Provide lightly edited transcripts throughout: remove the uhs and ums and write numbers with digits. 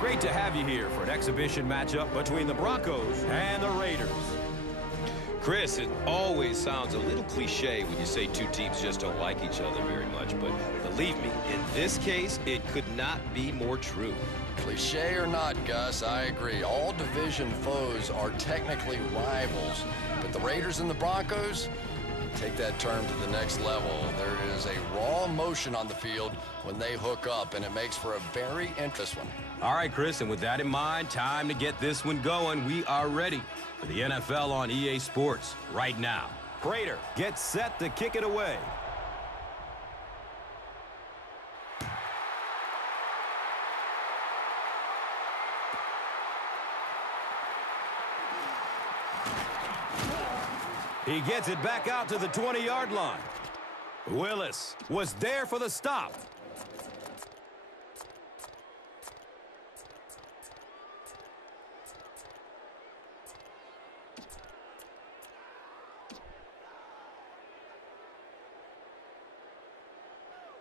Great to have you here for an exhibition matchup between the Broncos and the Raiders. Chris, it always sounds a little cliche when you say two teams just don't like each other very much, but believe me, in this case, it could not be more true. Cliche or not, Gus, I agree. All division foes are technically rivals, but the Raiders and the Broncos take that term to the next level. There is a raw emotion on the field when they hook up, and it makes for a very interesting one. All right, Chris, and with that in mind, time to get this one going. We are ready for the NFL on EA Sports right now. Prater gets set to kick it away. He gets it back out to the 20-yard line. Willis was there for the stop.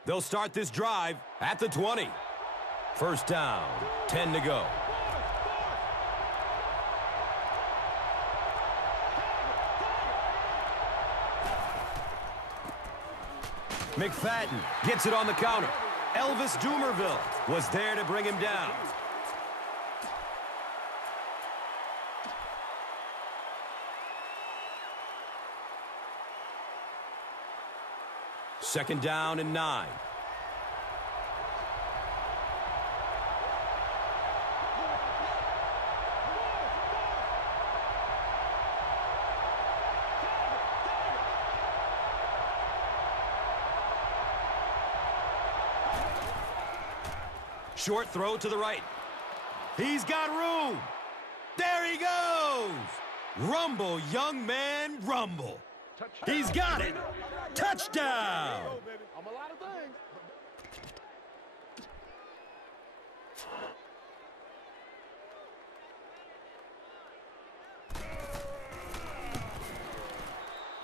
They'll start this drive at the 20. First down, 10 to go. McFadden gets it on the counter. Elvis Dumerville was there to bring him down. Second down and 9. Short throw to the right. He's got room. There he goes. Rumble, young man, rumble. He's got it. Touchdown.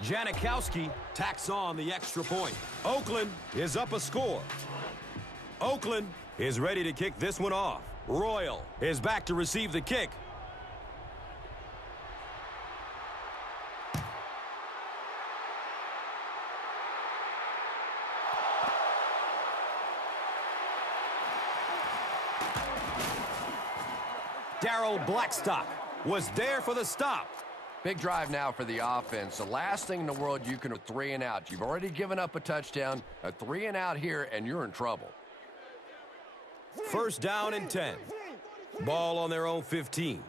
Janikowski tacks on the extra point. Oakland is up a score. Oakland is ready to kick this one off. Royal is back to receive the kick. Darrell Blackstock was there for the stop. Big drive now for the offense. The last thing in the world you can 3 and out. You've already given up a touchdown, a 3 and out here, and you're in trouble. First down and 10. Ball on their own 15.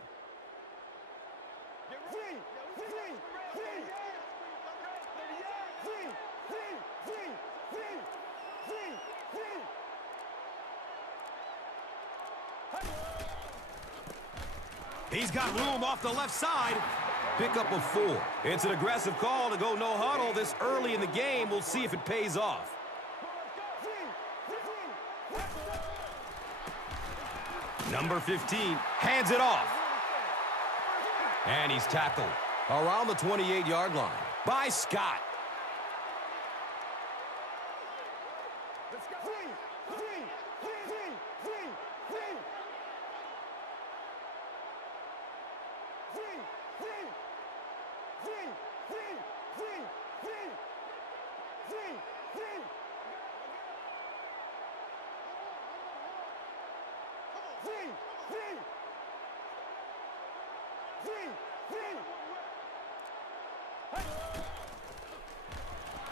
He's got room off the left side. Pick up a 4. It's an aggressive call to go no huddle this early in the game. We'll see if it pays off. Number 15 hands it off. And he's tackled around the 28-yard line by Scott.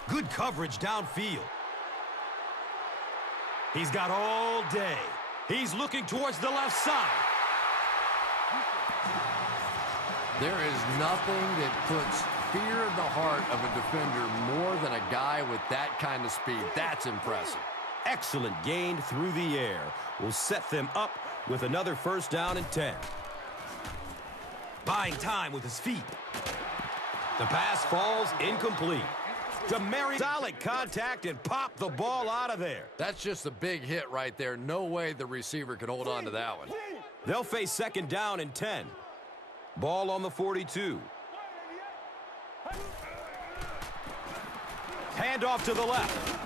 Good coverage downfield. He's got all day. He's looking towards the left side. There is nothing that puts fear in the heart of a defender more than a guy with that kind of speed. That's impressive. Excellent gain through the air. Will set them up with another first down and 10. Buying time with his feet. The pass falls incomplete. Demary solid contact and pop the ball out of there. That's just a big hit right there. No way the receiver could hold on to that one. They'll face second down and 10. Ball on the 42. Handoff to the left.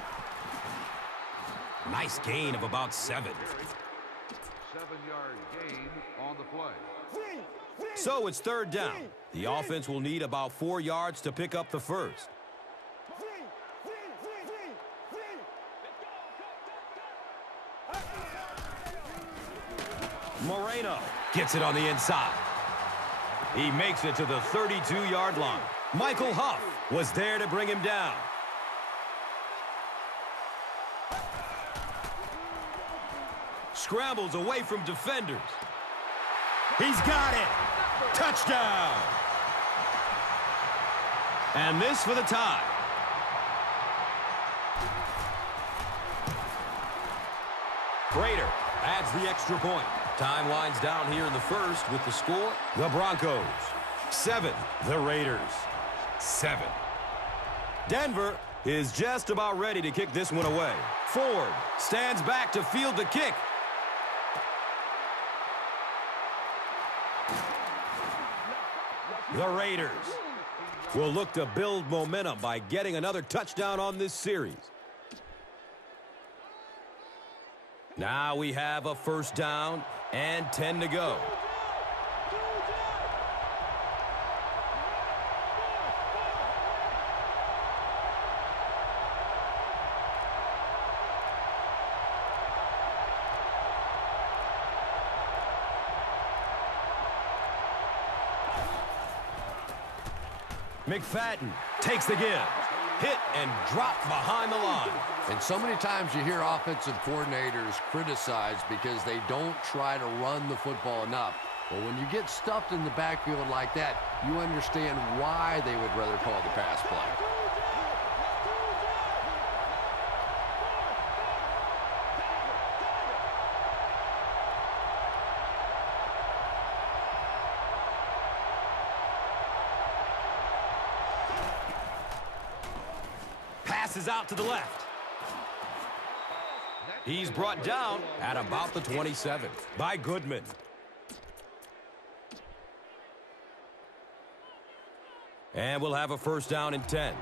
Nice gain of about 7. 7-yard gain on the play. So it's third down. The offense will need about 4 yards to pick up the first. Moreno gets it on the inside. He makes it to the 32-yard line. Michael Huff was there to bring him down. Scrambles away from defenders. He's got it. Touchdown. And this for the tie. Prater adds the extra point. Time winds down here in the first with the score. The Broncos 7, the Raiders 7. Denver is just about ready to kick this one away. Ford stands back to field the kick. The Raiders will look to build momentum by getting another touchdown on this series. Now we have a first down and 10 to go. McFadden takes the give. Hit and dropped behind the line. And so many times you hear offensive coordinators criticized because they don't try to run the football enough. But when you get stuffed in the backfield like that, you understand why they would rather call the pass play. Passes out to the left. He's brought down at about the 27 by Goodman. And we'll have a first down and 10.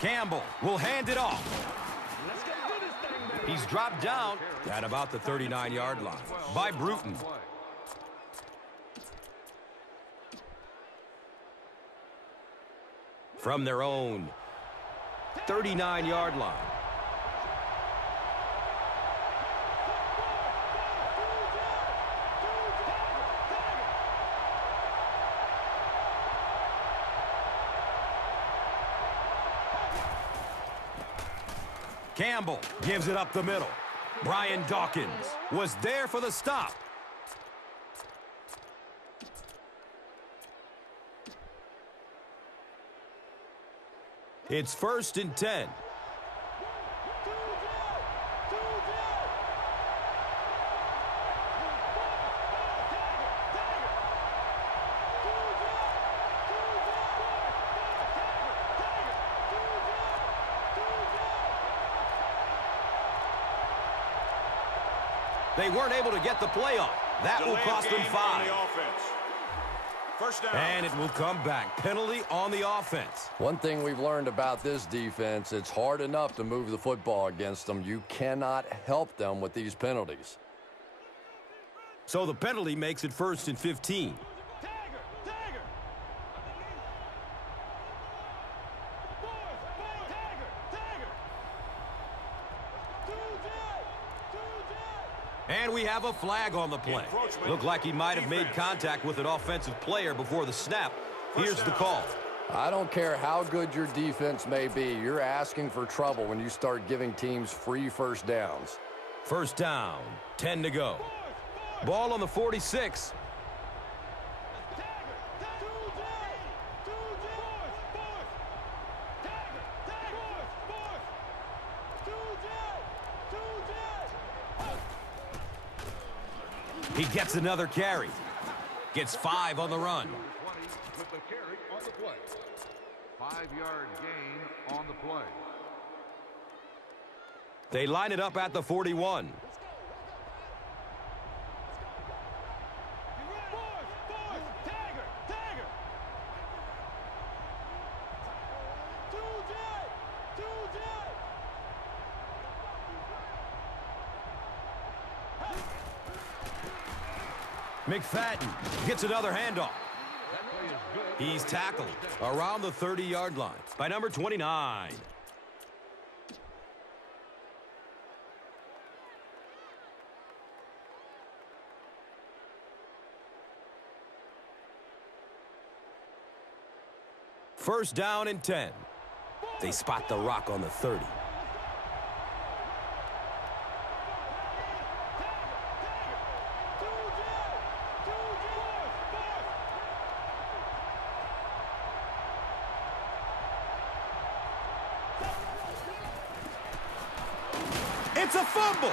Campbell will hand it off. He's dropped down at about the 39-yard line by Bruton. From their own 39-yard line. Campbell gives it up the middle. Brian Dawkins was there for the stop. It's first and 10. They weren't able to get the play off. That will cost them 5. First down. And it will come back. Penalty on the offense. One thing we've learned about this defense, it's hard enough to move the football against them. You cannot help them with these penalties. So the penalty makes it first and 15. And we have a flag on the play. Looked like he might have made contact with an offensive player before the snap. Here's the call. I don't care how good your defense may be. You're asking for trouble when you start giving teams free first downs. First down, 10 to go. Ball on the 46. He gets another carry. Gets 5 on the run. With the carry on the play. 5-yard gain on the play. They line it up at the 41. McFadden gets another handoff. He's tackled around the 30-yard line by number 29. First down and 10. They spot the rock on the 30. It's a fumble.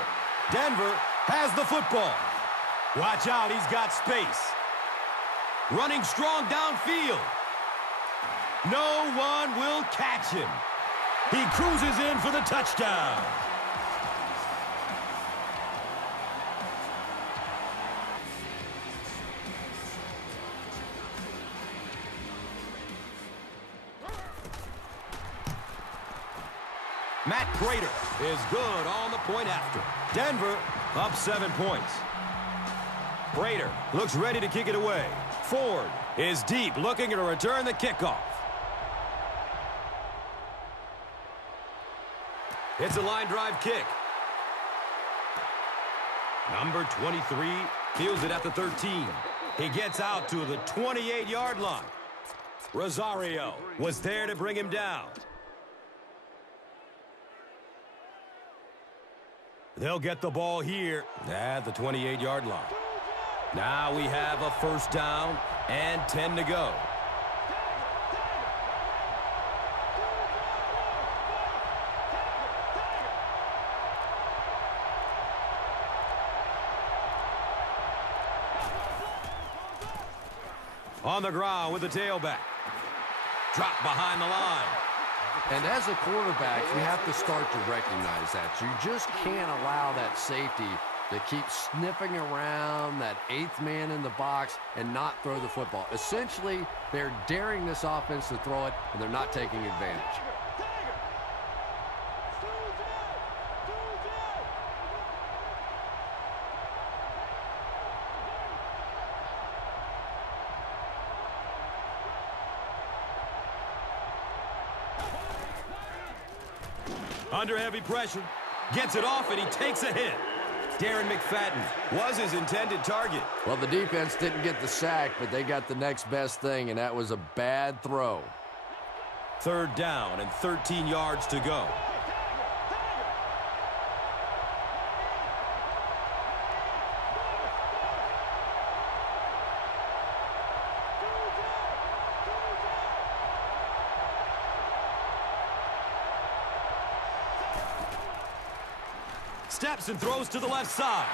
Denver has the football. Watch out, he's got space. Running strong downfield. No one will catch him. He cruises in for the touchdown. Matt Prater is good on the point after. Denver up 7 points. Prater looks ready to kick it away. Ford is deep, looking to return the kickoff. It's a line drive kick. Number 23 fields it at the 13. He gets out to the 28-yard line. Rosario was there to bring him down. They'll get the ball here at the 28-yard line. Now we have a first down and 10 to go. On the ground with the tailback. Drop behind the line. And as a quarterback, you have to start to recognize that. You just can't allow that safety to keep sniffing around that 8th man in the box and not throw the football. Essentially, they're daring this offense to throw it, and they're not taking advantage. Under heavy pressure. Gets it off, and he takes a hit. Darren McFadden was his intended target. Well, the defense didn't get the sack, but they got the next best thing, and that was a bad throw. Third down and 13 yards to go. Steps and throws to the left side.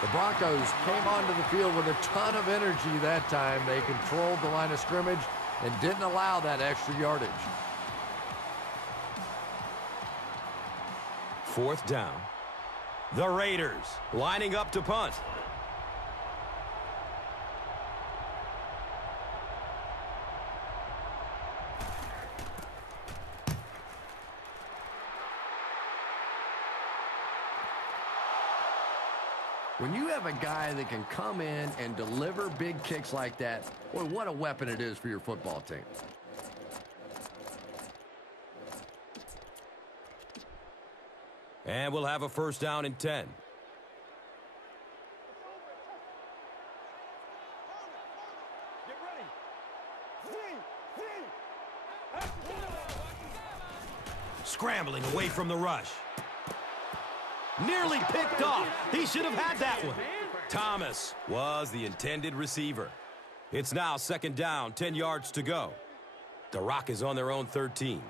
The Broncos came onto the field with a ton of energy that time. They controlled the line of scrimmage and didn't allow that extra yardage. Fourth down. The Raiders lining up to punt. When you have a guy that can come in and deliver big kicks like that, boy, what a weapon it is for your football team. And we'll have a first down and 10. Scrambling away from the rush. Nearly picked off. He should have had that one. Thomas was the intended receiver. It's now second down, 10 yards to go. The Rock is on their own 13.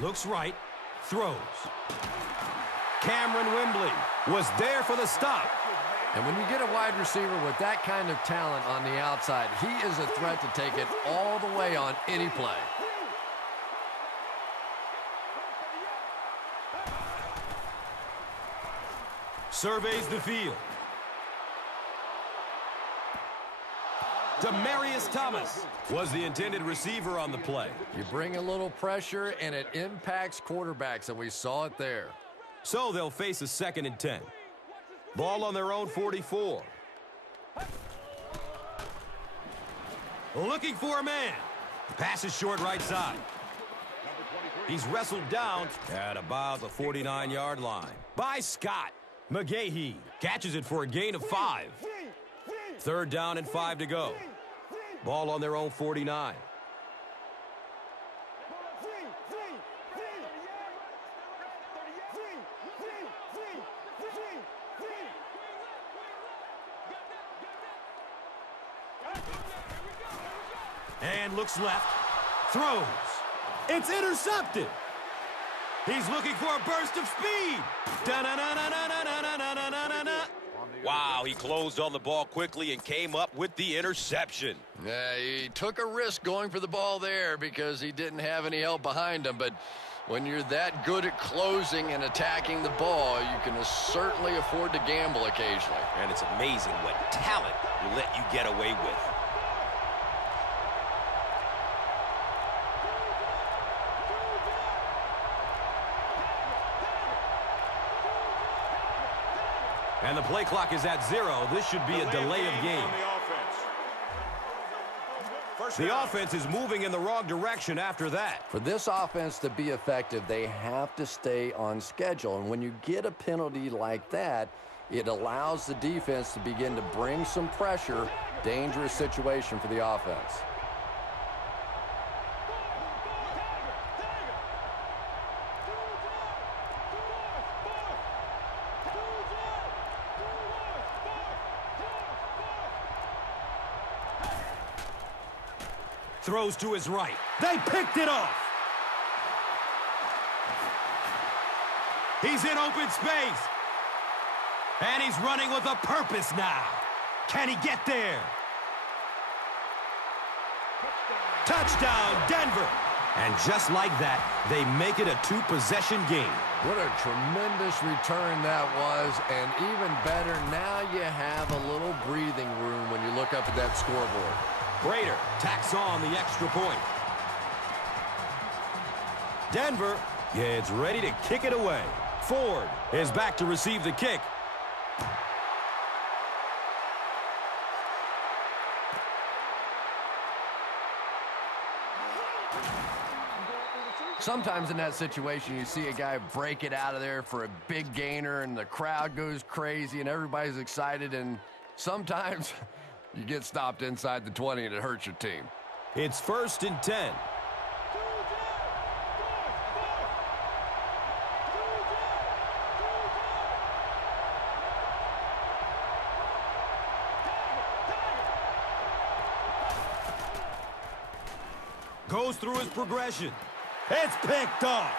Looks right. Throws. Cameron Wembley was there for the stop. And when you get a wide receiver with that kind of talent on the outside, he is a threat to take it all the way on any play. Surveys the field. Demarius Thomas was the intended receiver on the play. You bring a little pressure, and it impacts quarterbacks, and we saw it there. So they'll face a 2nd and 10. Ball on their own 44. Looking for a man. Pass is short right side. He's wrestled down at about the 49-yard line by Scott. McGahee catches it for a gain of 5. 3rd down and 5 to go. Ball on their own 49. And looks left. Throws. It's intercepted. He's looking for a burst of speed. Wow, he closed on the ball quickly and came up with the interception. Yeah, he took a risk going for the ball there because he didn't have any help behind him. But when you're that good at closing and attacking the ball, you can certainly afford to gamble occasionally. And it's amazing what talent will let you get away with. And the play clock is at 0. This should be a delay of game. The offense is moving in the wrong direction after that. For this offense to be effective, they have to stay on schedule. And when you get a penalty like that, it allows the defense to begin to bring some pressure. Dangerous situation for the offense. Throws to his right. They picked it off. He's in open space. And he's running with a purpose now. Can he get there? Touchdown, Denver. And just like that, they make it a 2-possession game. What a tremendous return that was. And even better, now you have a little breathing room when you look up at that scoreboard. Prater tacks on the extra point. Denver gets ready to kick it away. Ford is back to receive the kick. Sometimes in that situation, you see a guy break it out of there for a big gainer, and the crowd goes crazy, and everybody's excited, and sometimes you get stopped inside the 20, and it hurts your team. It's 1st and 10. Goes through his progression. It's picked off.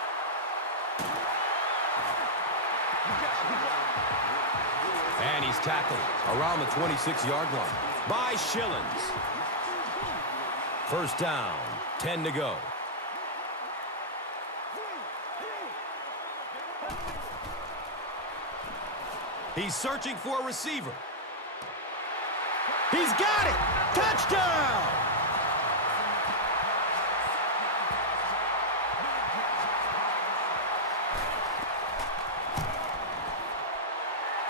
And he's tackled around the 26-yard line by Schillens. 1st down, 10 to go. He's searching for a receiver. He's got it! Touchdown!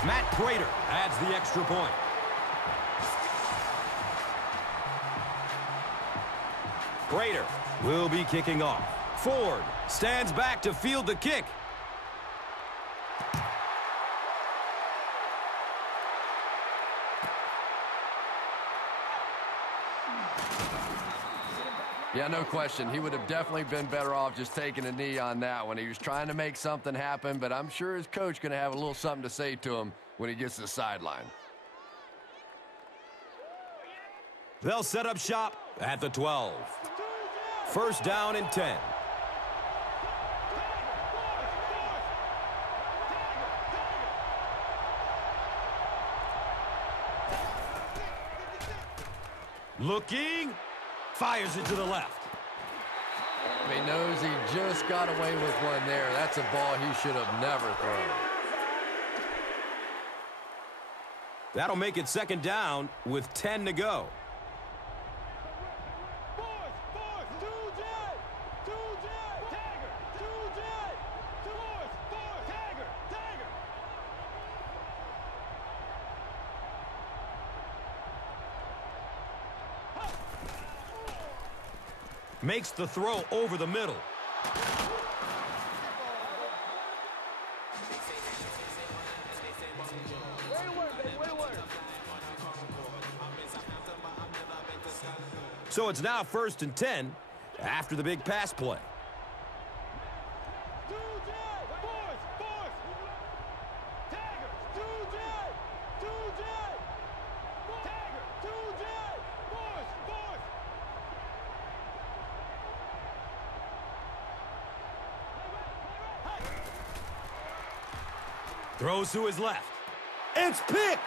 Matt Prater adds the extra point. Prater will be kicking off. Ford stands back to field the kick. Yeah, no question. He would have definitely been better off just taking a knee on that one. He was trying to make something happen, but I'm sure his coach going to have a little something to say to him when he gets to the sideline. They'll set up shop at the 12. 1st down and 10. Looking. Fires it to the left. He knows he just got away with one there. That's a ball he should have never thrown. That'll make it second down with 10 to go. Makes the throw over the middle. So it's now 1st and 10 after the big pass play. Throws to his left. It's picked.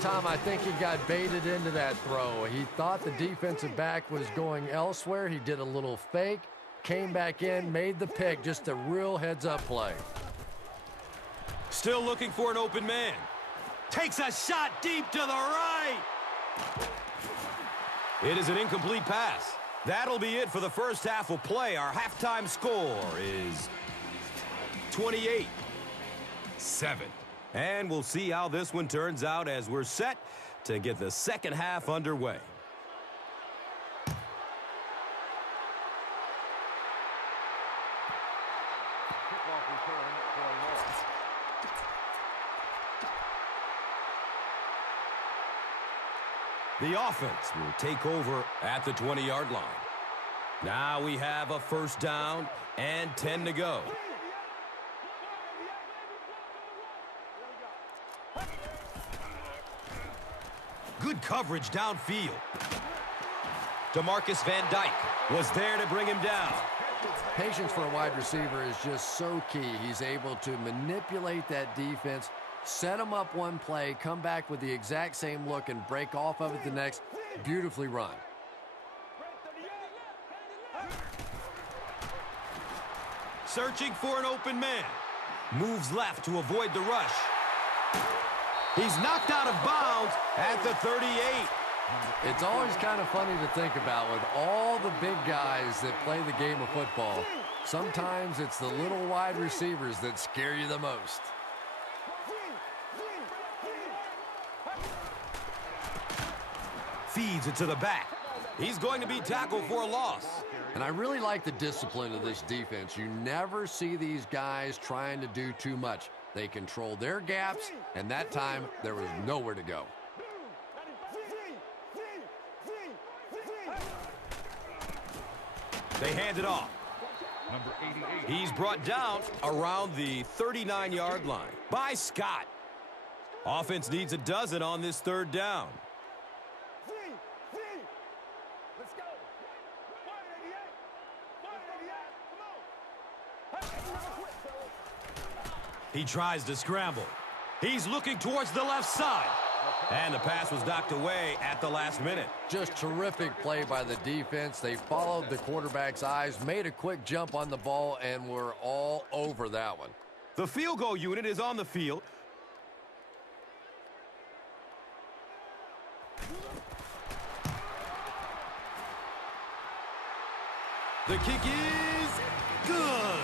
Tom, I think he got baited into that throw. He thought the defensive back was going elsewhere. He did a little fake, came back in, made the pick. Just a real heads-up play. Still looking for an open man. Takes a shot deep to the right. It is an incomplete pass. That'll be it for the first half of play. Our halftime score is 28-7. And we'll see how this one turns out as we're set to get the second half underway. Kickoff return for a loss. The offense will take over at the 20-yard line. Now we have a first down and 10 to go. Good coverage downfield. DeMarcus Van Dyke was there to bring him down. Patience for a wide receiver is just so key. He's able to manipulate that defense, set him up one play, come back with the exact same look, and break off of it the next. Beautifully run. Searching for an open man. Moves left to avoid the rush. He's knocked out of bounds at the 38. It's always kind of funny to think about with all the big guys that play the game of football. Sometimes it's the little wide receivers that scare you the most. Feeds it to the back. He's going to be tackled for a loss. And I really like the discipline of this defense. You never see these guys trying to do too much. They control their gaps, and that time there was nowhere to go. They hand it off. Number 88. He's brought down around the 39-yard line by Scott. Offense needs a dozen on this third down. He tries to scramble. He's looking towards the left side. And the pass was knocked away at the last minute. Just terrific play by the defense. They followed the quarterback's eyes, made a quick jump on the ball, and were all over that one. The field goal unit is on the field. The kick is good.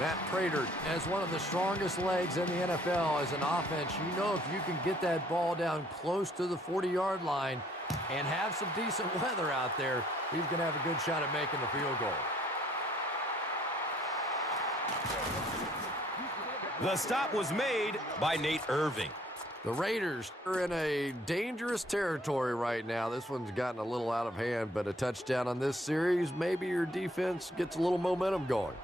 Matt Prater has one of the strongest legs in the NFL as an offense. You know, if you can get that ball down close to the 40-yard line and have some decent weather out there, he's going to have a good shot at making the field goal. The stop was made by Nate Irving. The Raiders are in a dangerous territory right now. This one's gotten a little out of hand, but a touchdown on this series, maybe your defense gets a little momentum going.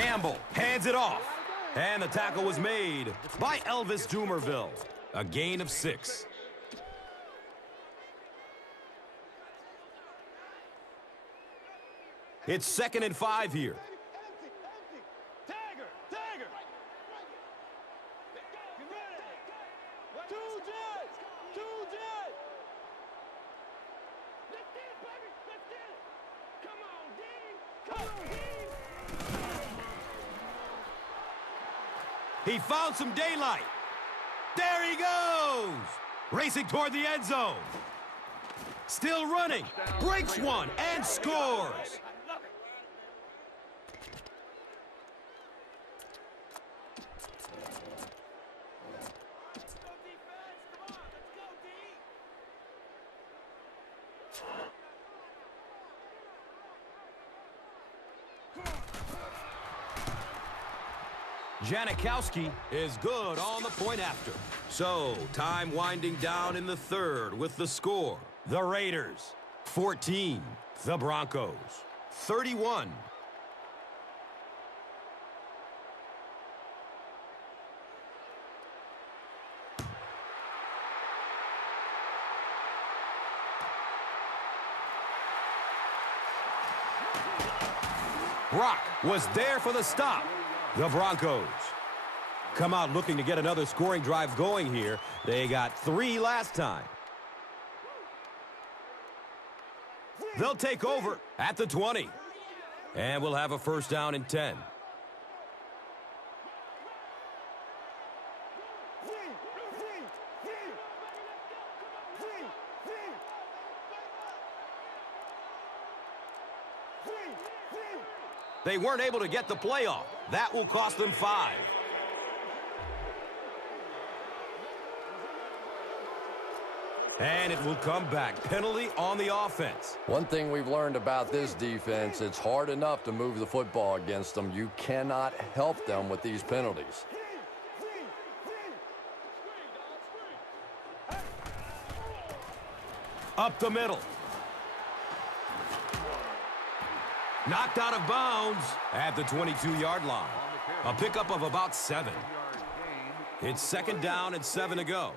Campbell hands it off. And the tackle was made by Elvis Dumerville. A gain of 6. It's 2nd and 5 here. He found some daylight. There he goes! Racing toward the end zone. Still running. Breaks one and scores. Janikowski is good on the point after. So, time winding down in the 3rd with the score. The Raiders, 14. The Broncos, 31. Brock was there for the stop. The Broncos come out looking to get another scoring drive going here. They got 3 last time. They'll take over at the 20. And we'll have a first down and 10. They weren't able to get the play off. That will cost them 5. And it will come back. Penalty on the offense. One thing we've learned about this defense, it's hard enough to move the football against them. You cannot help them with these penalties. Up the middle. Knocked out of bounds at the 22-yard line. A pickup of about 7. It's 2nd down and 7 to go.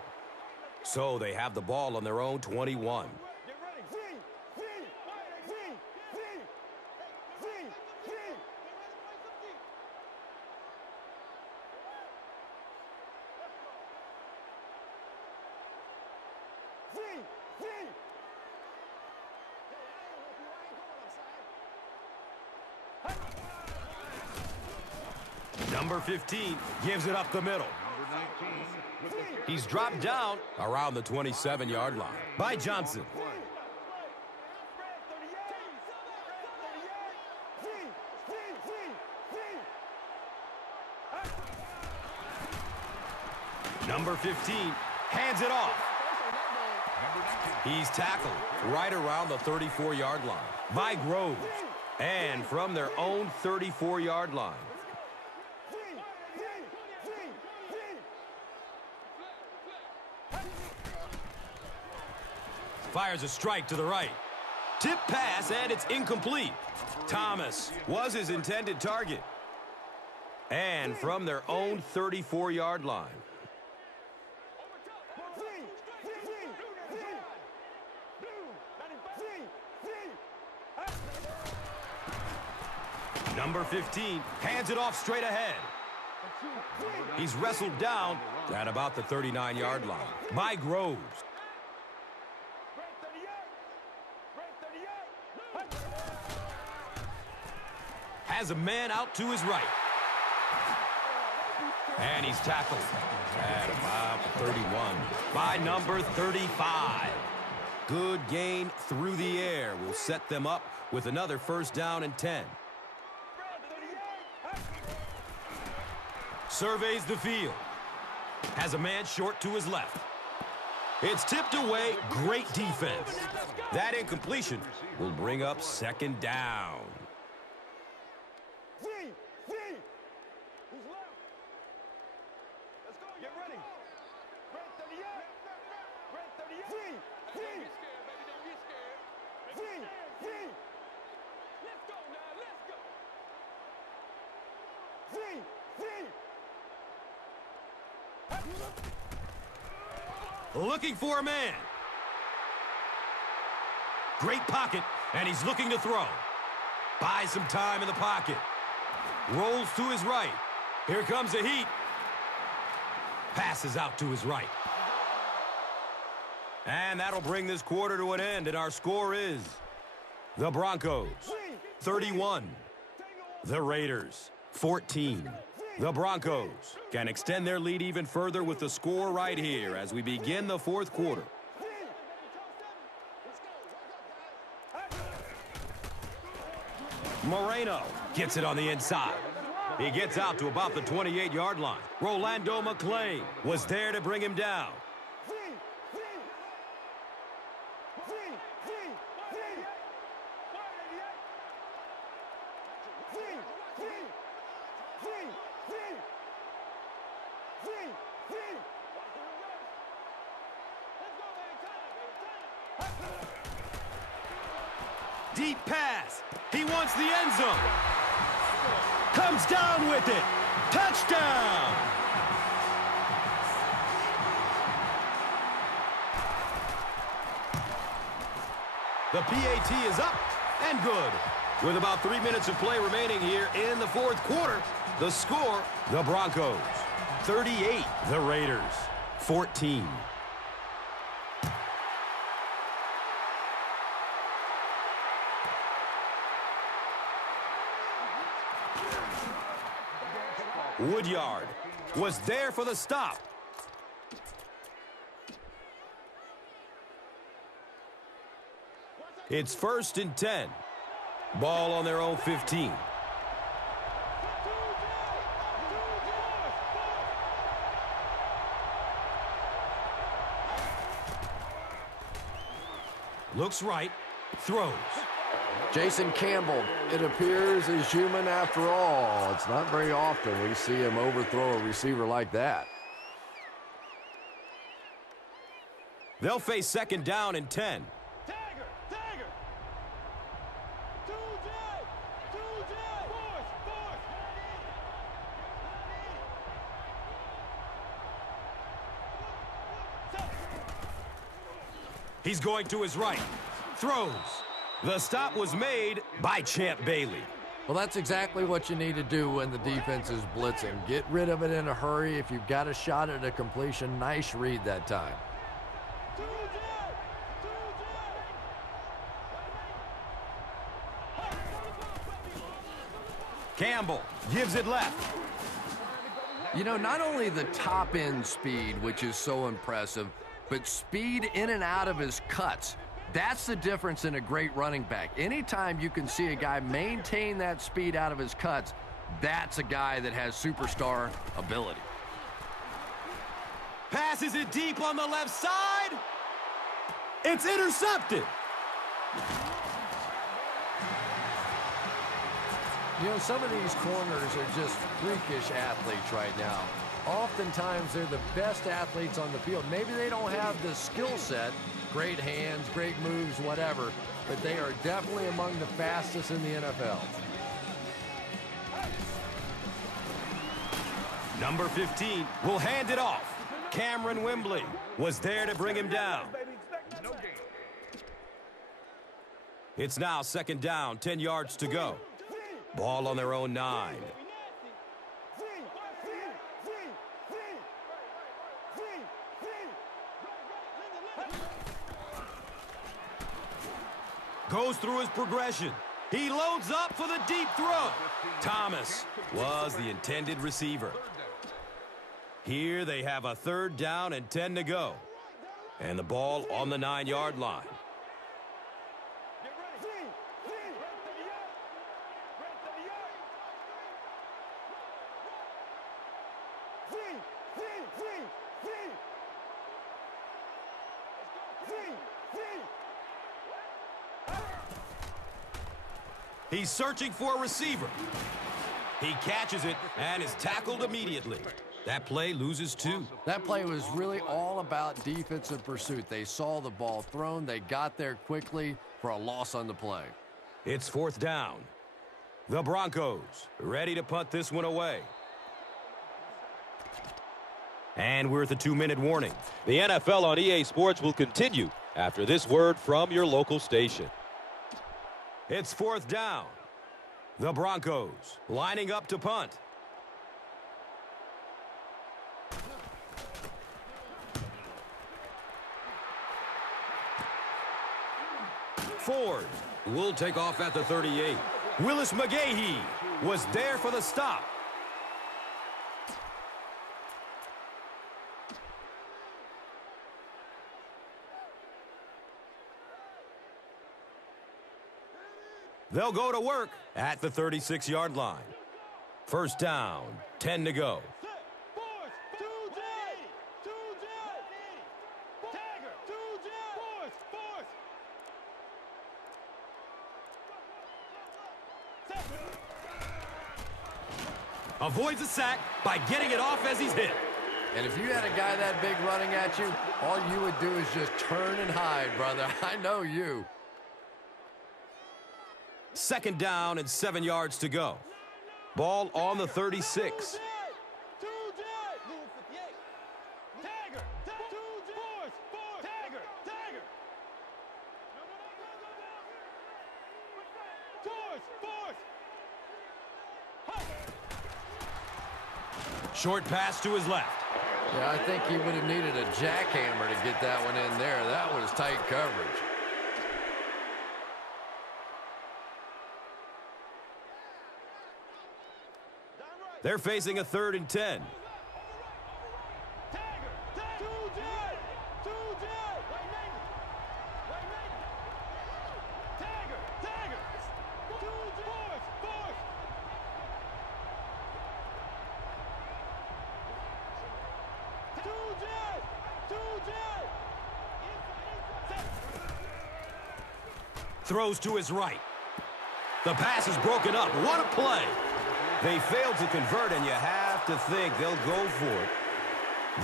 So they have the ball on their own 21. Number 15 gives it up the middle. He's dropped down around the 27-yard line by Johnson. Number 15 hands it off. He's tackled right around the 34-yard line by Groves. And from their own 34-yard line. Fires a strike to the right. Tip pass, and it's incomplete. Thomas was his intended target. And from their own 34-yard line. Number 15 hands it off straight ahead. He's wrestled down at about the 39-yard line by Groves. Has a man out to his right. And he's tackled at about the 31 by number 35. Good gain through the air will set them up with another first down and 10. Surveys the field. Has a man short to his left. It's tipped away. Great defense. That incompletion will bring up 2nd down. Looking for a man. Great pocket, and he's looking to throw. Buys some time in the pocket. Rolls to his right. Here comes the heat. Passes out to his right. And that'll bring this quarter to an end, and our score is the Broncos 31, the Raiders 14. The Broncos can extend their lead even further with the score right here as we begin the fourth quarter. Moreno gets it on the inside. He gets out to about the 28-yard line. Rolando McClain was there to bring him down. Deep pass. He wants the end zone. Comes down with it. Touchdown. The PAT is up and good. With about 3 minutes of play remaining here in the fourth quarter, the score, the Broncos 38, the Raiders 14. Woodyard was there for the stop. It's 1st and 10. Ball on their own 15. Looks right. Throws. Jason Campbell, it appears, is human after all. It's not very often we see him overthrow a receiver like that. They'll face 2nd down and 10. He's going to his right. Throws. The stop was made by Champ Bailey. Well, that's exactly what you need to do when the defense is blitzing. Get rid of it in a hurry. If you've got a shot at a completion, nice read that time. Campbell gives it left. You know, not only the top end speed, which is so impressive, but speed in and out of his cuts. That's the difference in a great running back. Anytime you can see a guy maintain that speed out of his cuts, that's a guy that has superstar ability. Passes it deep on the left side. It's intercepted. You know, some of these corners are just freakish athletes right now. Oftentimes, they're the best athletes on the field. Maybe they don't have the skill set, great hands, great moves, whatever, but they are definitely among the fastest in the NFL. Number 15 will hand it off. Cameron Wembley was there to bring him down. It's now 2nd down, 10 yards to go. Ball on their own 9. Goes through his progression. He loads up for the deep throw. Thomas was the intended receiver. Here they have a 3rd down and 10 to go. And the ball on the 9-yard line. He's searching for a receiver. He catches it and is tackled immediately. That play loses 2. That play was really all about defensive pursuit. They saw the ball thrown. They got there quickly for a loss on the play. It's 4th down. The Broncos ready to punt this one away. And we're at the 2-minute warning. The NFL on EA Sports will continue after this word from your local station. It's 4th down. The Broncos lining up to punt. Ford will take off at the 38. Willis McGahee was there for the stop. They'll go to work at the 36-yard line. 1st down, 10 to go. Avoids a sack by getting it off as he's hit. And if you had a guy that big running at you, all you would do is just turn and hide, brother. I know you. 2nd down and 7 yards to go. Ball on the 36. Short pass to his left. Yeah, I think he would have needed a jackhammer to get that one in there. That was tight coverage. They're facing a 3rd and 10. Throws to his right. The pass is broken up. What a play. They failed to convert, and you have to think they'll go for it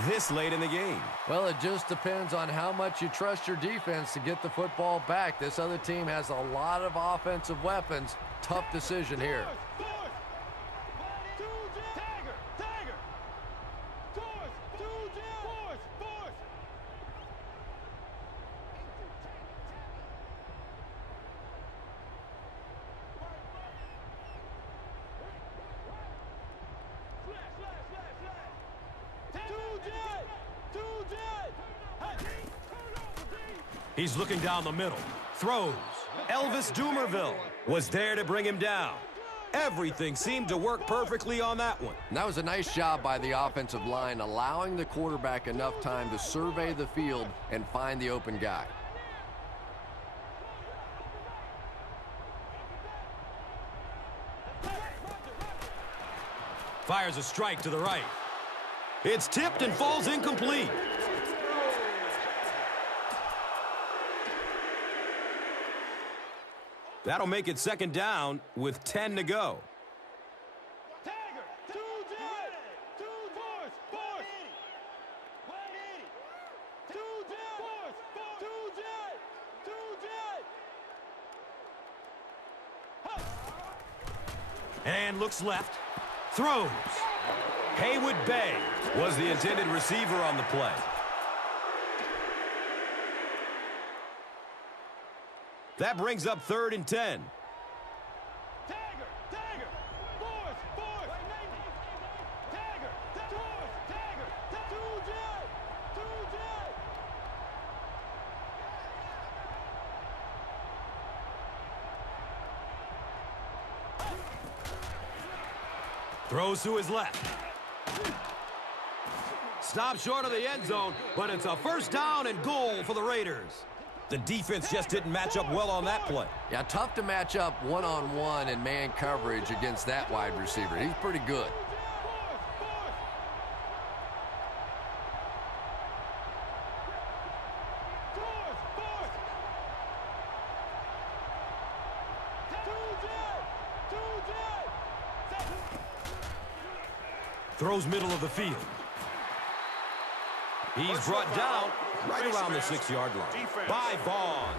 this late in the game. Well, it just depends on how much you trust your defense to get the football back. This other team has a lot of offensive weapons. Tough decision here. He's looking down the middle. Throws. Elvis Dumerville was there to bring him down. Everything seemed to work perfectly on that one. And that was a nice job by the offensive line, allowing the quarterback enough time to survey the field and find the open guy. Fires a strike to the right. It's tipped and falls incomplete. That'll make it 2nd down with 10 to go. And looks left. Throws. Haywood Bay was the intended receiver on the play. That brings up 3rd and 10. Throws to his left. Stopped short of the end zone, but it's a 1st down and goal for the Raiders. The defense just didn't match up well on that play. Yeah, tough to match up one-on-one and man coverage against that wide receiver. He's pretty good. Throws middle of the field. He's brought down right around the 6-yard line by Vaughn.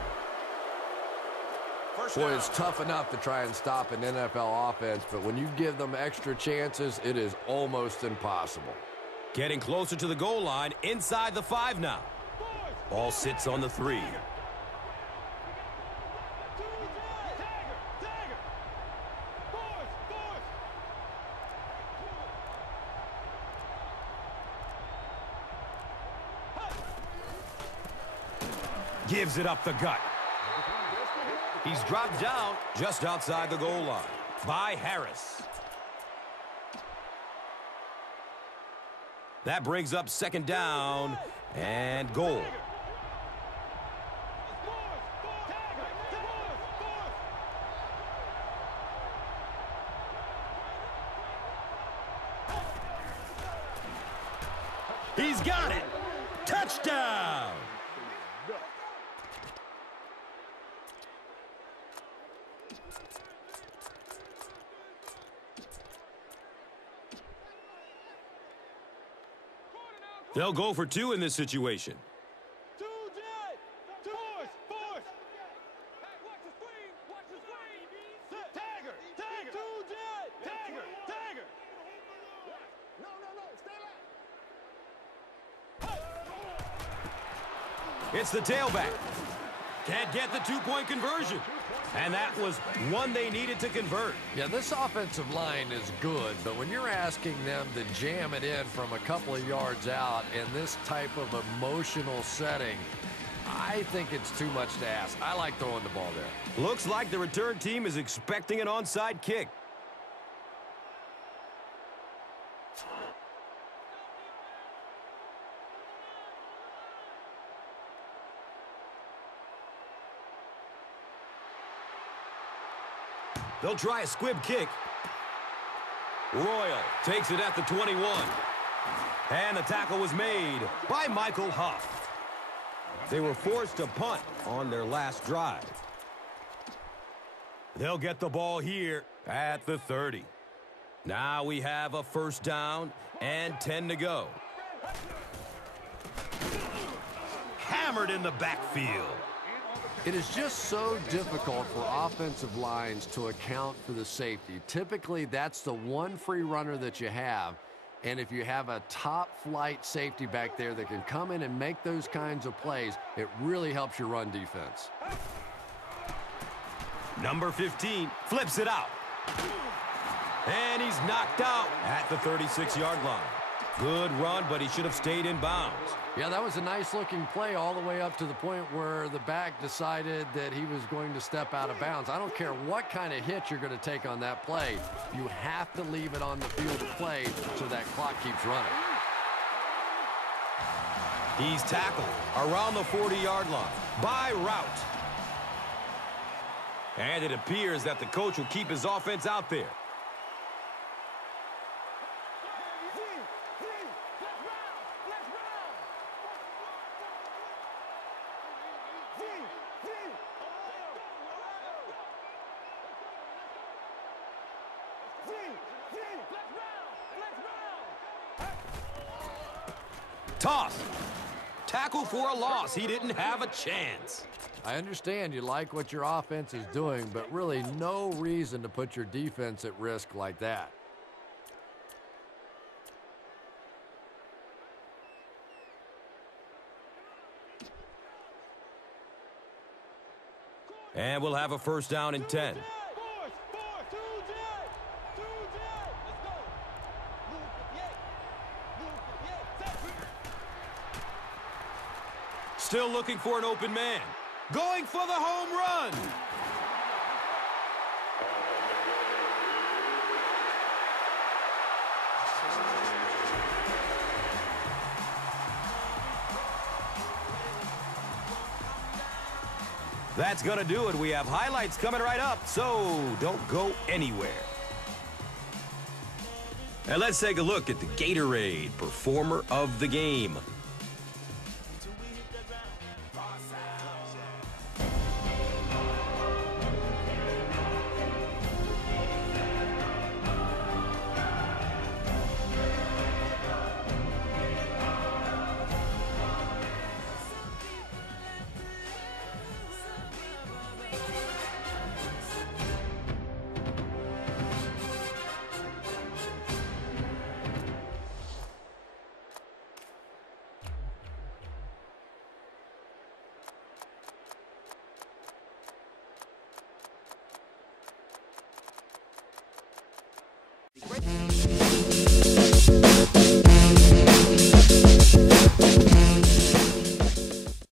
Boy, it's tough enough to try and stop an NFL offense, but when you give them extra chances, it is almost impossible. Getting closer to the goal line, inside the 5 now. Ball sits on the 3. Gives it up the gut. He's dropped down just outside the goal line by Harris. That brings up 2nd down and goal. He's got it. Touchdown. They'll go for 2 in this situation. It's the tailback. Can't get the 2-point conversion. And that was one they needed to convert. Yeah, this offensive line is good, but when you're asking them to jam it in from a couple of yards out in this type of emotional setting, I think it's too much to ask. I like throwing the ball there. Looks like the return team is expecting an onside kick. They'll try a squib kick. Royal takes it at the 21. And the tackle was made by Michael Huff. They were forced to punt on their last drive. They'll get the ball here at the 30. Now we have a 1st down and 10 to go. Hammered in the backfield. It is just so difficult for offensive lines to account for the safety. Typically, that's the one free runner that you have. And if you have a top-flight safety back there that can come in and make those kinds of plays, it really helps your run defense. Number 15 flips it out. And he's knocked out at the 36-yard line. Good run, but he should have stayed in bounds. Yeah, that was a nice-looking play all the way up to the point where the back decided that he was going to step out of bounds. I don't care what kind of hit you're going to take on that play. You have to leave it on the field of play so that clock keeps running. He's tackled around the 40-yard line by Route. And it appears that the coach will keep his offense out there. Toss. Tackle for a loss. He didn't have a chance. I understand you like what your offense is doing, but really no reason to put your defense at risk like that. And we'll have a 1st down and 10. Still looking for an open man. Going for the home run. That's going to do it. We have highlights coming right up, so don't go anywhere. And let's take a look at the Gatorade Performer of the Game.